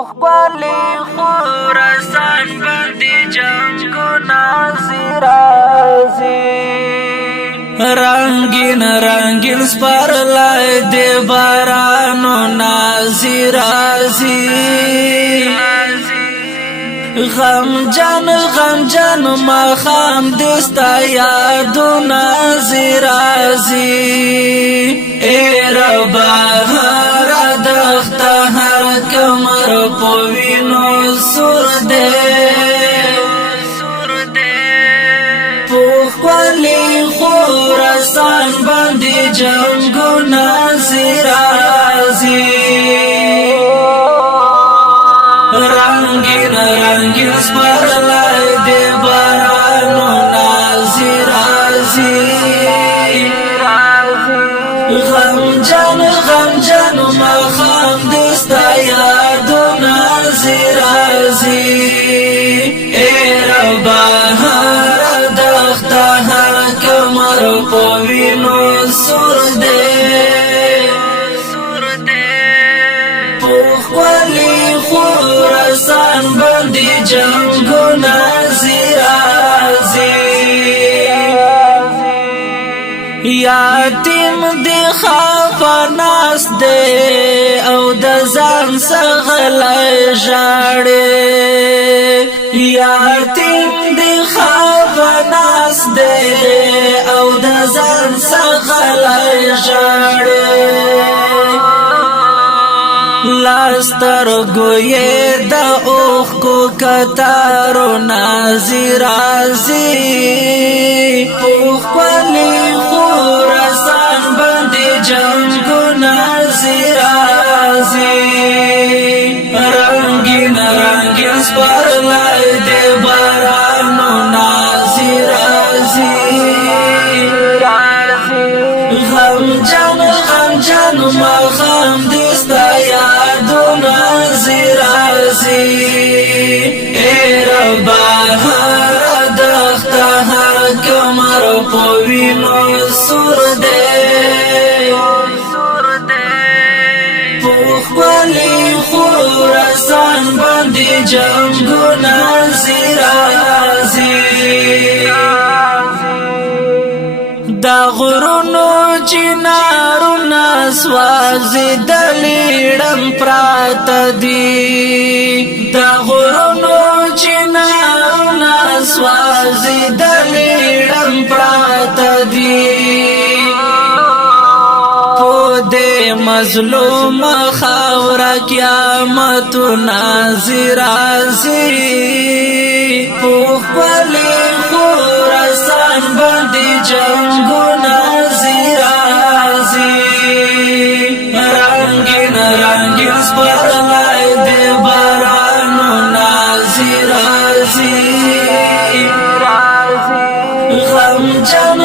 پوخ والی خوراسان باندې جنگونه زیرازی رنگین رنگین سپرلای دی بارانو نازیرازی غم جان مخام دستا یادو نازیرازی ای ربا هر دخت هر کمر پوینو سور دے پوخ والی خوراسان باندې جنگونه زیرازی رنگین رنگین سپرلای دی بارانو نازیرازی غم جان مخام دستا یادو نازیرازی ای ربا هر دخت هر کمر پوینو سور دے پوخ والی خوراسان باندې جنگونه زیرازی یاتیم دی خفا ناس دی او د ځان سغلی ژاړي یاتیم دی خفا ناس دی او د ځان سغلی ژاړي لاستر گوی دا اوخ کو کتارو نازیرازی پوخ والی خوراسان باندې جنگو نازیرازی رنگین رنگین سپرلای دی بارانو نازیرازی غم جان مخام دستا یادو نازیرازی ای ربا هر دخت هر کمر پوینو سور دے پوخ والی خوراسان باندې جنگونه زیرازی دا غرونو چنارونه سوځېدلې ړنګ پراته دي دا غرونو چنارونه سوځېدلې ړنګ پراته دي په دې مظلوم خاوره قیامتونه زیرازي پوخ والی خوراسان باندې جنگونه زیرازي رنگین رنگین سپرلای دی بارانو نازیرازي غم جان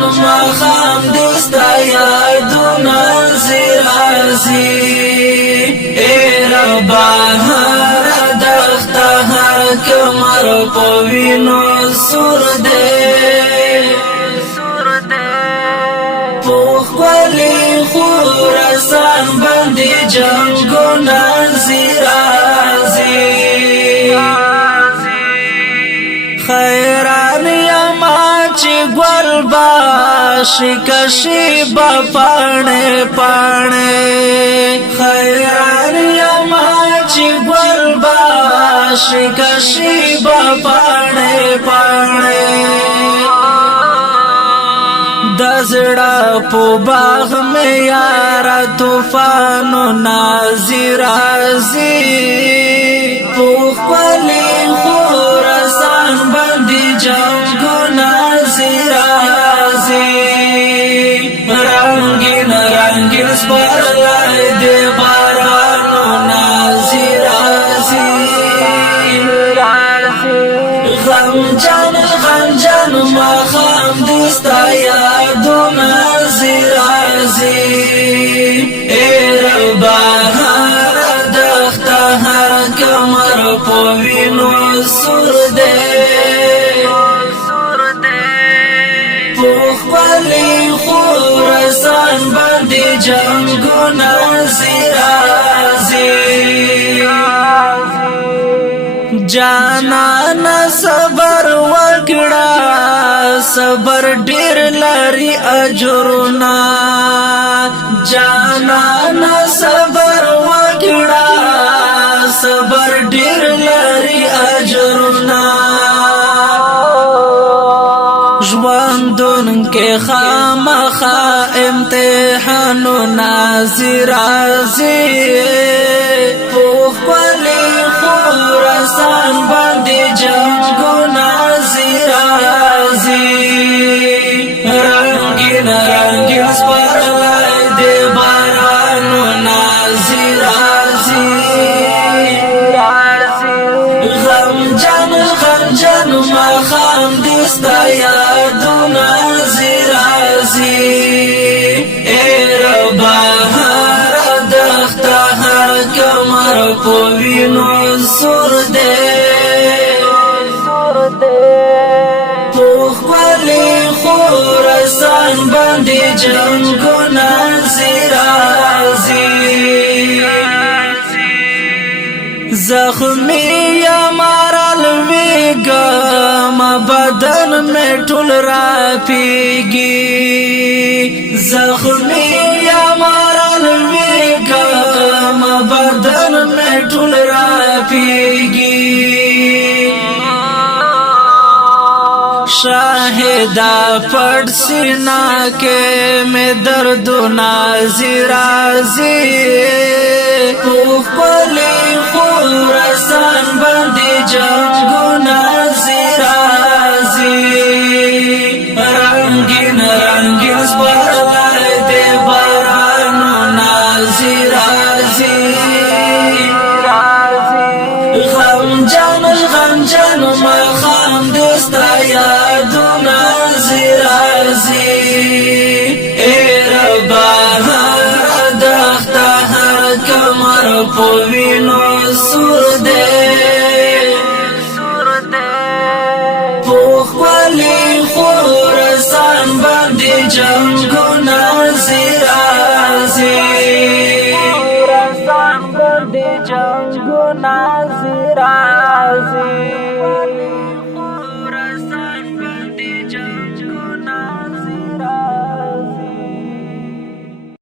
مخام دستا یادو نازیرازي ای ربا هر دخت هر کمر پوینو سور دے پوخ والی خوراسان باندې جنگونه زیرازي خیران یما چې ګل باشي کشي با پاڼې پاڼې خیران یما چې ګل باشي کشي با پاڼې پاڼې دزړه په باغ مې یارا طوفانو نازیرازي پوخ والی خوراسان باندې جنگونه زیرازي رنگین رنگین سپرلای دی بارانو نازیرازي غم جان مخام دستا یادو نازیرازی ای ربا هر دخت هر کمر پوینو سور دے پوخ والی خوراسان باندې جنگونه زیرازي جانان صبر وکړه صبر ډیر لري اجرنا جانان صبر وکړه صبر ډیر لري اجرنا ژوندون کې خامخا امتحانونه راځي پوخ پلی خورسان باندې جنگونه راځي رنگین رنگین سپرلی دی بارانونه راځي غمجن غمجن ماښام دستا یادونه راځي پوینو سور دے پوخ پلی خورسان باندی جنگونا زیرازی زخمی یا مارال ویگم بدن میں ٹھل را پیگی زخمی یا مارال ویگم بدن میں ٹھل را پیگی شاہدہ پڑ سینا کے میں درد نازرازی پوخ پلی خورسان بندی جنگو نازرازی رنگین رنگین سپرلی دی بارانو نازرازی غمجن غمجن ماښام دستا یادونه راځي ای ربا هر دښته هر کمر په وینو سور دی پوخ پلی خورسان باندې جنګونه راځي جنگو نازرازی